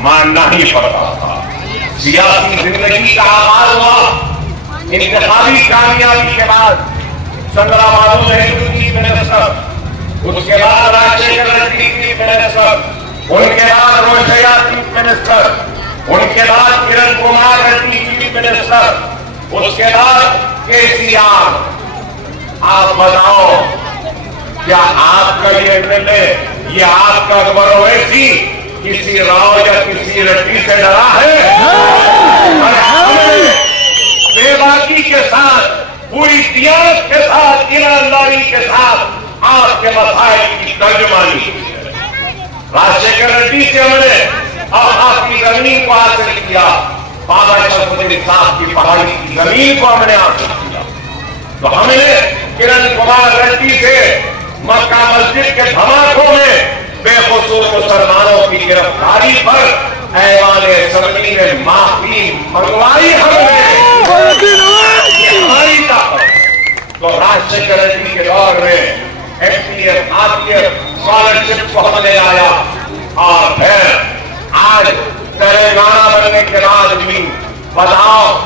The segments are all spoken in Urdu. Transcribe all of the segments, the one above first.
ماننا ہی پڑتا تھا۔ سیاسی زندگی کا آغاز ہوا انتخابی کامیابی کے بعد چندرا بابو نہرو چیف منسٹر، اس کے بعد راجشیکھر ریڈی چیف منسٹر، ان کے بعد روشیا چیف منسٹر، ان کے بعد کرن کمار ریڈی چیف منسٹر، اس کے بعد کے سی آر۔ آپ بتاؤ کیا آپ کا یہ ایم ایل اے، یہ آپ کا اکبر اویسی کسی راؤ یا کسی ریڈی سے ڈرا ہے؟ بے باکی کے ساتھ، پوری دیانت کے ساتھ، ایمانداری کے ساتھ آپ کے مسائل کی ترجمانی کی ہے۔ راجشیکھر ریڈی سے ہم نے آپ کی زمین کو حاصل کیا، بابا شرفدین صاحب کی پہاڑی کی زمین کو ہم نے حاصل کیا، تو ہم نے کرن کمار ریڈی سے مکہ مسجد کے دھماکوں میں بے قصور مسلمانوں کی گرفتاری پر ایوان اسمبلی میں معافی منگوائی ہم نے، ہماری طاقت۔ تو راجشیکھر ریڈی کے دور میں ایم پی ایف اسکالرشپ کو ہم نے لایا، اور پھر آج تلنگانہ بننے کے بعد بھی بتاؤ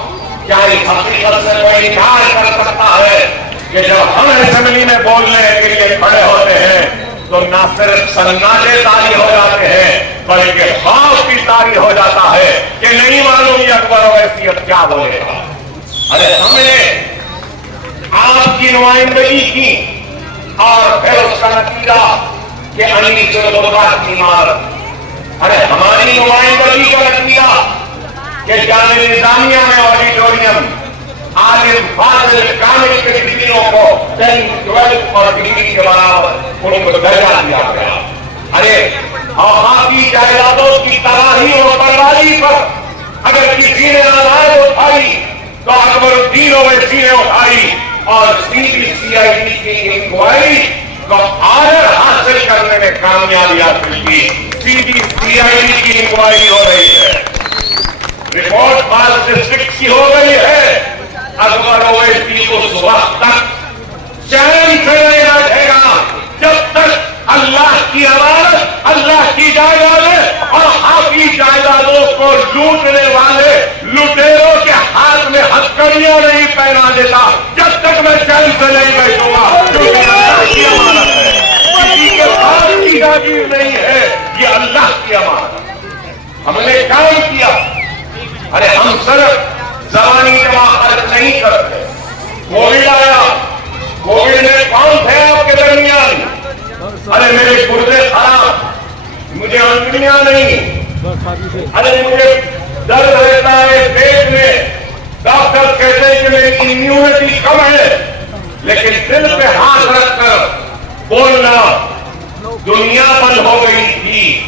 کیا اس حقیقت سے کوئی انکار کر سکتا ہے کہ جب ہم اسمبلی میں بولنے کے لیے کھڑے ہوتے ہیں تو نہ صرف سناٹے طاری ہو جاتے ہیں بلکہ خوف کی طاری ہو جاتا ہے کہ نہیں معلوم یہ اکبر اویسی اب کیا بولے گا۔ ارے ہم نے آپ کی نمائندگی کی اور پھر اس کا نتیجہ کہ انیس الغربات کی عمارت، ارے ہماری نمائندگی کا نتیجہ کہ جامعہ نظامیہ میں آڈیٹوریم عالم فاضل کامل کے ڈگریوں کو 10, 12 اور ڈگری کے برابر ان کو درجہ دیا گیا۔ ارے باقی جائیدادوں کی تباہی اور بربادی پر اگر کسی نے آواز اٹھائی تو اکبر الدین اویسی نے اٹھائی، اور سی آئی ڈی کی انکوائری کو آرڈر حاصل کرنے میں کامیابی حاصل کی۔ سی آئی ڈی کی انکوائری ہو رہی ہے، رپورٹ بال ڈسٹرکٹ کی ہو گئی ہے۔ اکبر اویسی اس وقت تک چین سے نہیں بیٹھے گا جب تک اللہ کی امانت، اللہ کی جائیدادیں اور حافظ جائیدادوں کو لوٹنے والے لٹیروں کے ہاتھ میں ہتھکڑیاں نہیں پہنا دیتا، جب تک میں چین سے نہیں بیٹھوں گا، کیونکہ اللہ کی امانت ہے، کسی کے پاس کی جاگیر نہیں ہے، یہ اللہ کی امانت۔ ہم نے کام کیا، ارے ہم صرف زبانی جماعت نہیں کرتے۔ کووڈ آیا، کووڈ میں کون تھے آپ کے درمیان؟ ارے میرے گردے خراب، مجھے انگلیاں نہیں، ارے مجھے درد رہتا ہے پیٹ میں، ڈاکٹر کہتے ہیں کہ میری امیونٹی کم ہے، لیکن دل پہ ہاتھ رکھ کر بولنا۔ دنیا بند ہو گئی تھی،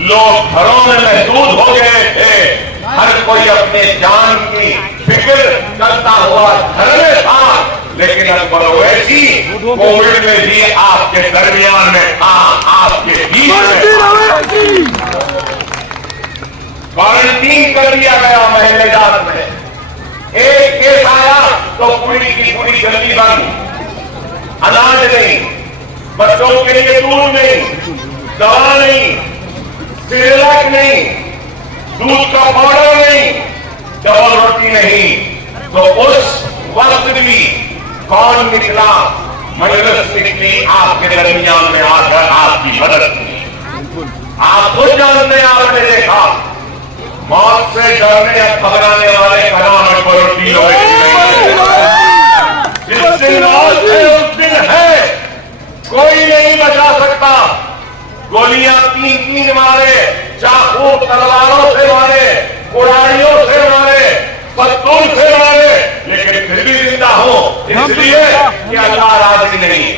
لوگ گھروں میں محدود ہو گئے تھے، ہر کوئی اپنے جان کی فکر کرتا ہوا گھر میں تھا، لیکن اکبر اویسی کووڈ میں بھی آپ کے درمیان میں تھا، آپ کے بیچ میں کوارنٹین کر دیا گیا محلے جات میں۔ ایک کیس آیا تو پوری کی پوری گلی بند، اناج نہیں، بچوں کے لیے دودھ نہیں، دوا نہیں، سیریلک نہیں، دودھ کا پاؤڈر نہیں، ڈبل روٹی نہیں۔ تو اس وقت بھی کون نکلا؟ مجلس نکلی آپ کے درمیان میں آ کر آپ کی مدد کی۔ آپ خود جانتے ہیں، آپ نے دیکھا موت سے ڈرنے یا گھبرانے والے کا نام اکبر الدین اویسی نہیں ہے۔ جس دن موت ہے اس دن ہے، کوئی نہیں بچا سکتا۔ گولیاں 3 مارے، چاقو تلواروں سے مارے، کڑاڑیوں سے مارے، پتھر سے مارے، لیکن پھر بھی زندہ ہوں اس لیے کہ اللہ راضی نہیں۔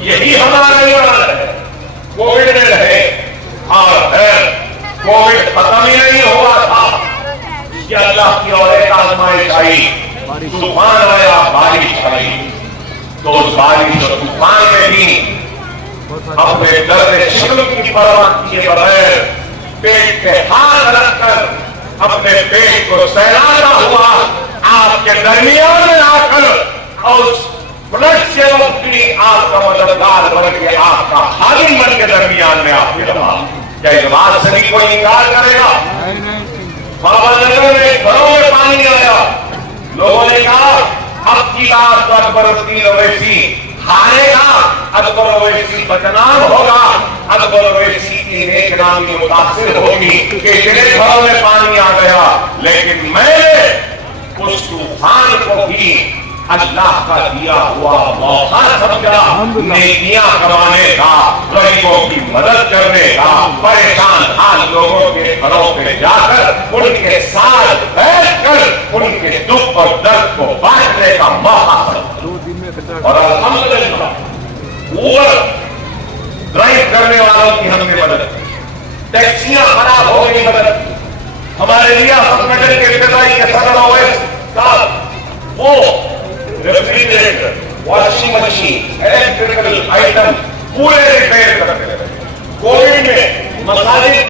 یہی ہمارا ایمان ہے۔ کووڈ میں رہے اور پھر کووڈ ختم ہی نہیں ہوا تھا کہ اللہ کی اور ایک آزمائش آئی، طوفان آیا، بارش آئی۔ تو اس بارش اور طوفان میں بھی اپنے درد شکل کی پرواہ کیے بغیر پیٹ کے ہاتھ رکھ کر اپنے پیٹ کو سہلاتا ہوا آپ کے درمیان میں آ کر اور اس بلڈ سے وقت بھی آپ کا مددگار بن کے، آپ کا خادم بن کے درمیان میں آپ کے رہا۔ کیا اس بات سے بھی کوئی انکار کرے گا؟ بابا نگر میں گھروں میں پانی آیا، لوگوں نے کہا اب کی بات تو اکبر الدین اویسی ہارے گا، اکبر اویسی بدنام ہوگا، اکبر اویسی کی نیک نامی متاثر ہوگی کہ اتنے گھروں میں پانی آ گیا۔ لیکن میں نے اس طوفان کو بھی اللہ کا دیا ہوا موقع سمجھا، نیکیاں کمانے کا، غریبوں کی مدد کرنے کا، پریشان حال لوگوں کے گھروں پہ جا کر ان کے ساتھ بیٹھ کر ان کے دکھ اور درد کو بانٹنے کا موقع سمجھا۔ اور الحمدللہ اوبر ڈرائیو کرنے والوں کی ہم نے مدد کی، ٹیکسیاں خراب ہو گئی مدد، ہمارے ریاست میڈل کے ابتدائی کے صدر اویس صاحب وہ refrigerator, washing machine, electrical item پورے ریپیئر کرتے رہے۔ کووڈ میں مساجد